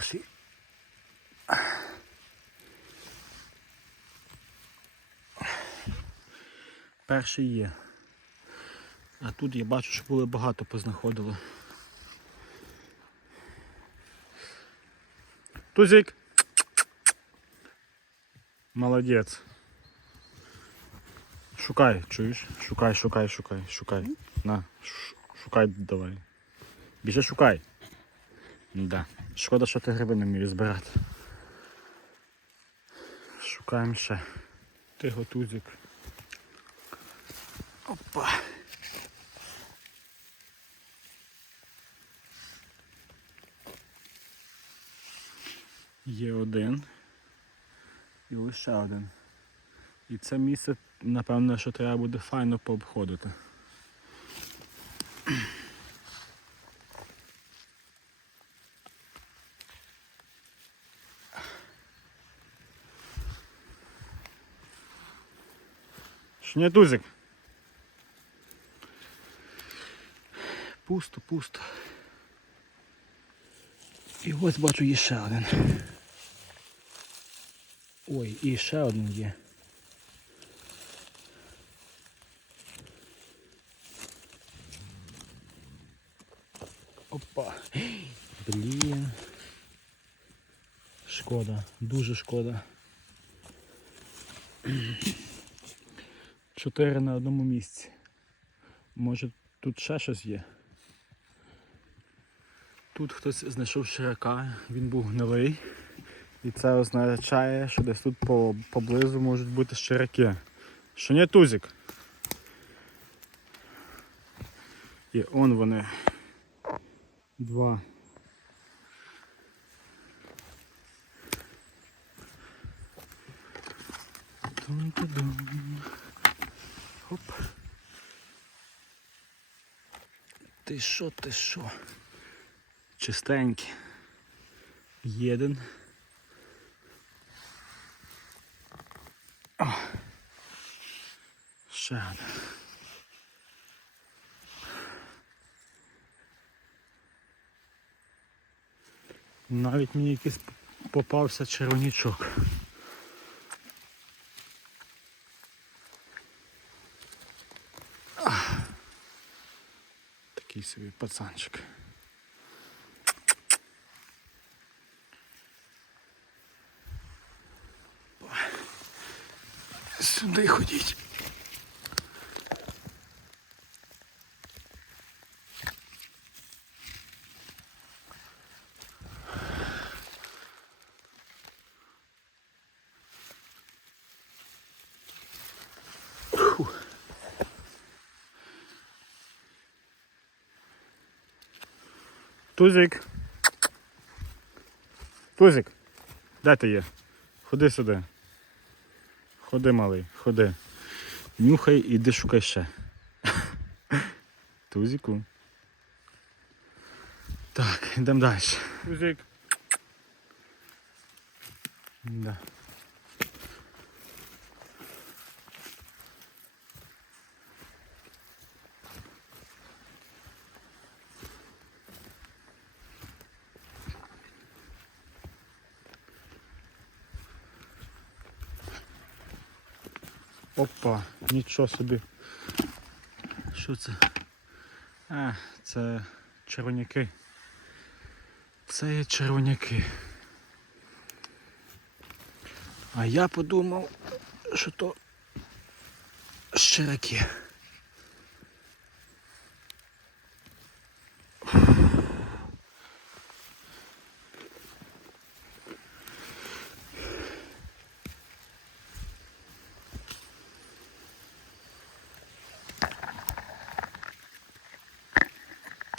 Перший. Перший є. А тут я бачу, що були багато познаходили. Тузик. Молодець. Шукай, чуєш? Шукай, шукай, шукай, шукай. На, шукай давай. Більше шукай. Да. Шкода, що ти гриби не вмієш збирати. Шукаємо ще. Ти готузик. Опа. Є один. І лише один. І це місце, напевно, що треба буде файно пообходити. Шнятузик. Пусто, пусто. І ось бачу є ще один. Ой, і ще один є. Опа. Блін. Шкода, дуже шкода. Чотири на одному місці. Може тут ще щось є. Тут хтось знайшов широка, він був гнилий. І це означає, що десь тут по, поблизу можуть бути щираки. Що не тузик. І он вони. Два. Тун-ту-дун. Ти що, ти що? Чистенький. Єдин. О. Ще один. Навіть мені якийсь попався червонячок. Такий собі пацанчик. Сюди ходіть. Тузик. Тузик. Де ти є? Ходи сюди. Ходи, малий, ходи. Нюхай і іди шукай ще. Тузику. Так, йдемо далі. Тузик. Да. Опа, нічого собі. Що це? А, це червоняки. Це є червоняки. А я подумав, що то щираки.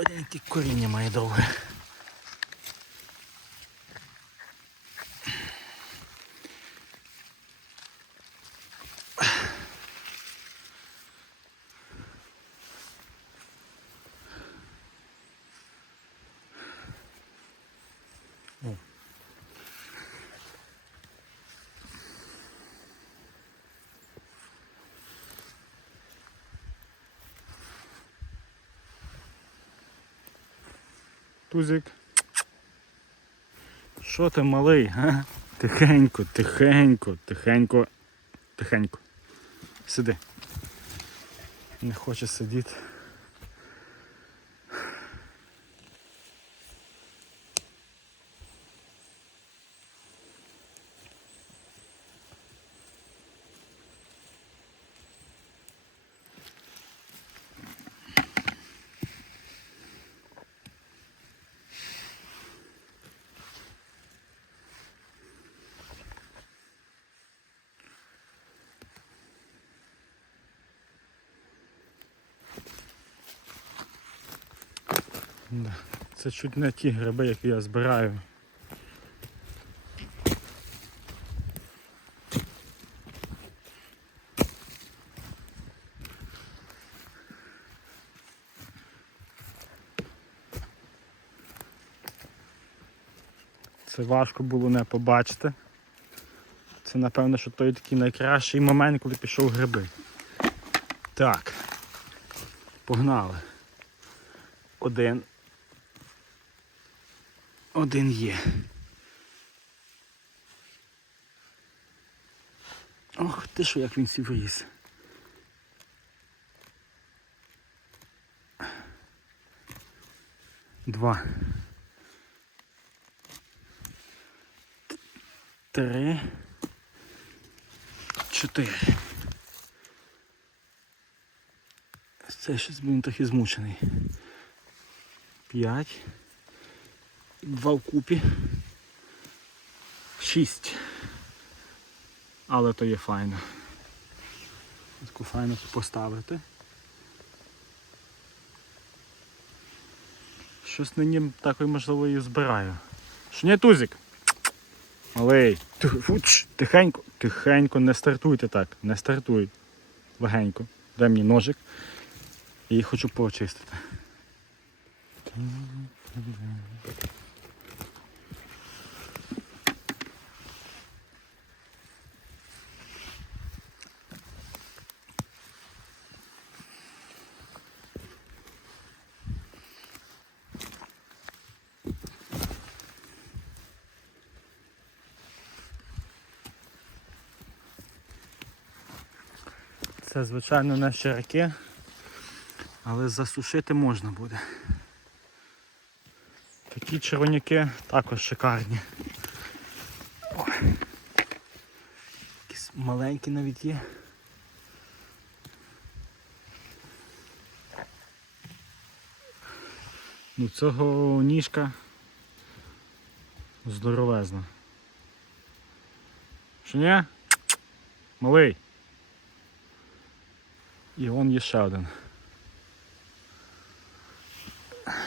Блін, яке коріння має довге. Тузик. Що ти малий, га? Тихенько, тихенько, тихенько, тихенько. Сиди. Не хоче сидіти. Да. Це чуть не ті гриби, які я збираю. Це важко було не побачити. Це напевно, що той такий найкращий момент, коли пішов гриби. Так. Погнали. Один. Один є. Ох, ти що, як він сів ріс. Два. Три. Чотири. Це щось він трохи змучений. П'ять. Два вкупі. Шість. Але то є файно. Таку файно поставити. Щось нині такої можливо і збираю. Що тузик? Малий. Тихенько, тихенько, не стартуйте так, не стартуй. Легенько. Дай мені ножик. І хочу почистити. Це, звичайно, не щираки, але засушити можна буде. Такі червоняки також шикарні. Ой. Якісь маленькі навіть є. Ну цього ніжка здоровезна. Що ні? Малий. І вон є ще один.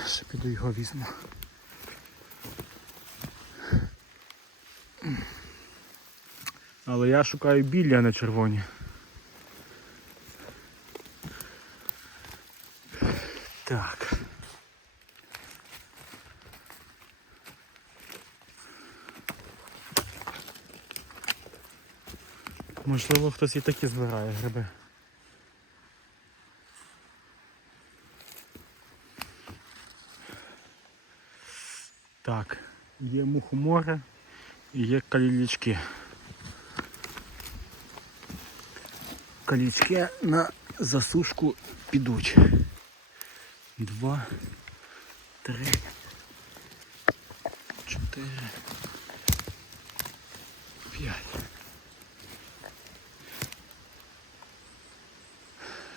Ще піду його візьму. Але я шукаю білі, а не червоні. Так. Можливо, хтось і такі збирає гриби. Так, є мухомори і є калічки. Калічки на засушку підуть. Два, три, чотири, п'ять.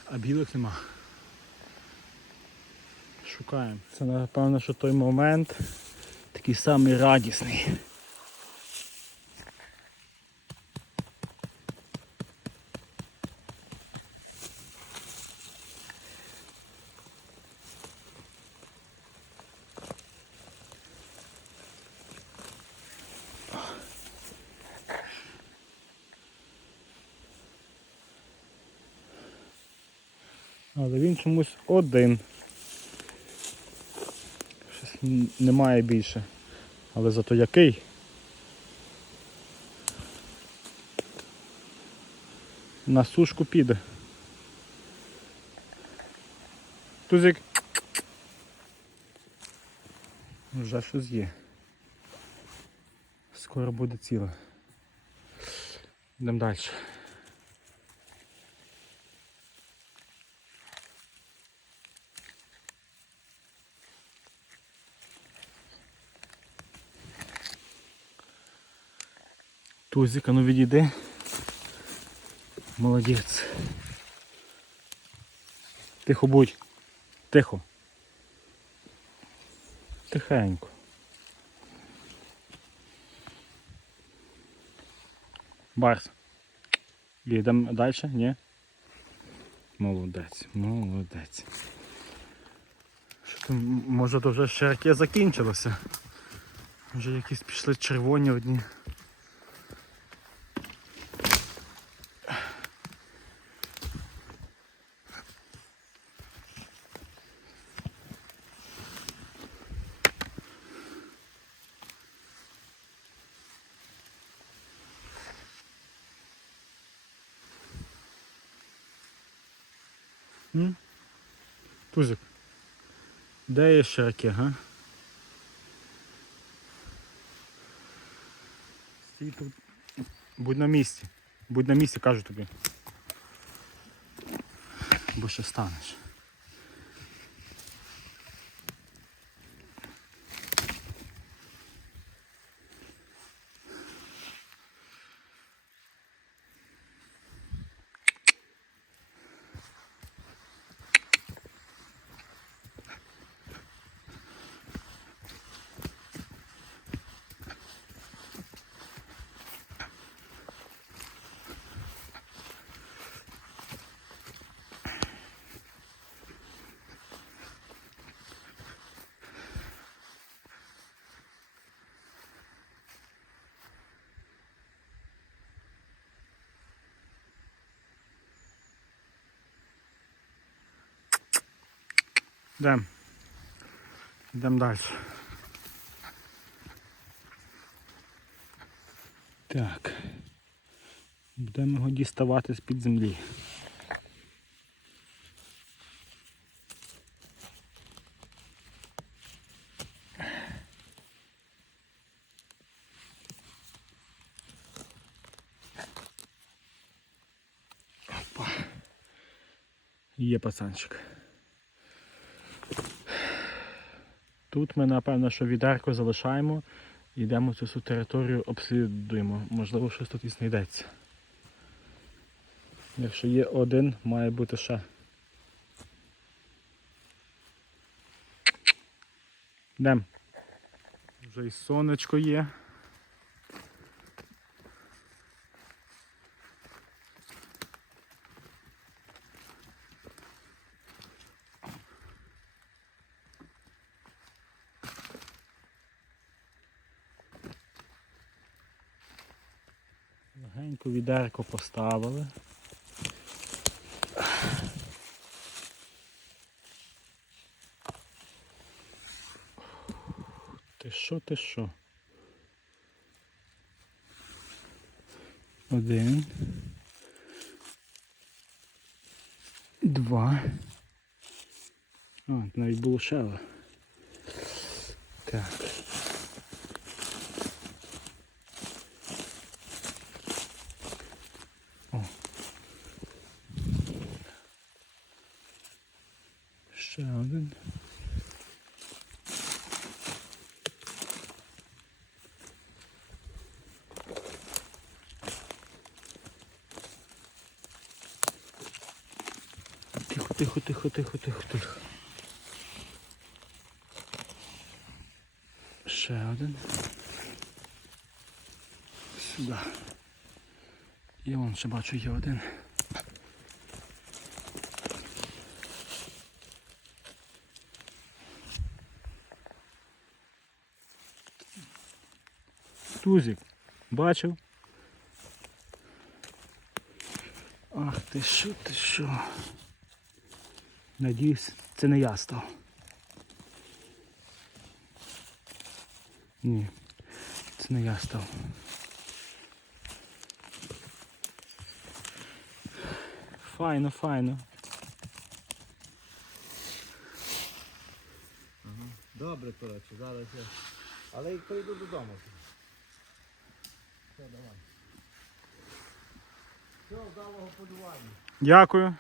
А білих нема. Шукаємо. Це напевно, що той момент такий самий радісний. Але він чомусь один. Немає більше. Але зато який. На сушку піде. Тузик. Вже щось є. Скоро буде ціле. Йдемо далі. Тузик, а ну відійди. Молодець. Тихо будь. Тихо. Тихенько. Барс. Їдемо далі? Ні? Молодець, молодець. Що там, може то вже щерки закінчилося? Вже якісь пішли червоні одні. М? Тузик. Де є шаки, га? Стій тут. Будь на місці. Будь на місці, кажу тобі. Бо ще станеш. Йдемо. Йдемо далі. Так. Будемо його діставати з-під землі. Опа. Є пацанчик. Тут ми, напевно, що відерко залишаємо йдемо цю всю територію обслідуємо. Можливо, щось тут і знайдеться. Якщо є один, має бути ще. Йдемо. Вже і сонечко є. Відерко поставили. Ти що, ти що? Один. Два. А, навіть було ще. Так. Ще один. Тихо, тихо, тихо, тихо, тихо. Ще один. Сюди. І вон ще бачу є один. Тузик. Бачив? Ах ти що, ти що? Надіюсь, це не я став. Ні, це не я став. Файно, файно. Добре, коротше, зараз я. Але й прийду додому. Все, давай. Все, вдалого полювання. Дякую.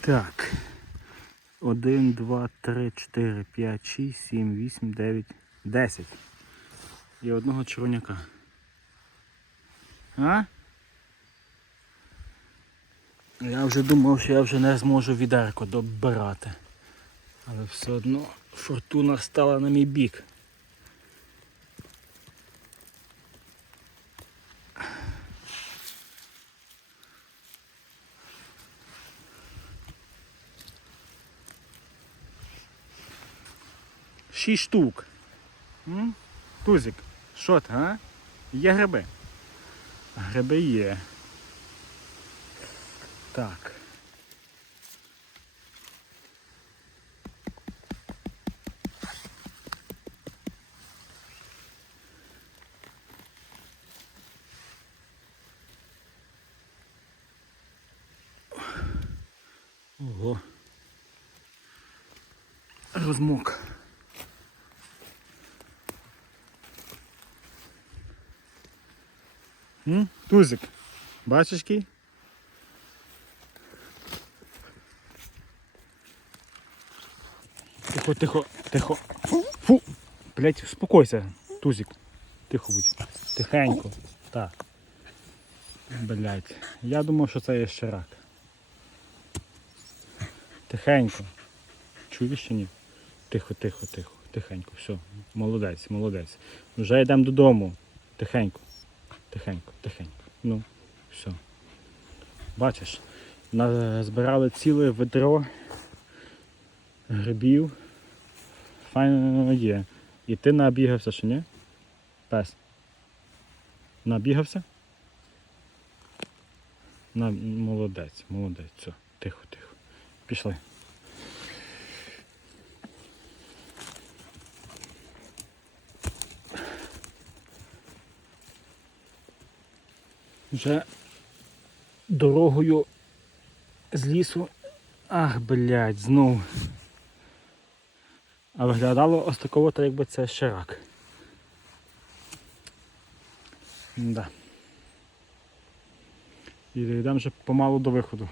Так. 1, 2, 3, 4, 5, 6, 7, 8, 9, 10. І одного червоняка. А? Я вже думав, що я вже не зможу відерко добирати. Але все одно фортуна стала на мій бік. Шість штук. М? Тузик, що ти, а? Є гриби? Гриби є. Так. Ого. Розмок. М? Тузик. Бачиш який? Тихо, тихо, тихо. Фу, фу. Блять, успокойся, Тузик. Тихо будь. Тихенько. Так. Блять. Я думав, що це є ще рак. Тихенько. Чуєш чи ні? Тихо, тихо, тихо. Тихенько. Все. Молодець, молодець. Вже йдемо додому. Тихенько. Тихенько, тихенько. Ну, все. Бачиш, збирали ціле ведро грибів. Файно є. І ти набігався чи ні? Пес. Набігався? На, молодець, молодець. Все, тихо, тихо. Пішли. Вже дорогою з лісу. Ах, блядь, знов. А виглядало ось такого, так якби це ще рак. Да. І йдемо вже помалу до виходу.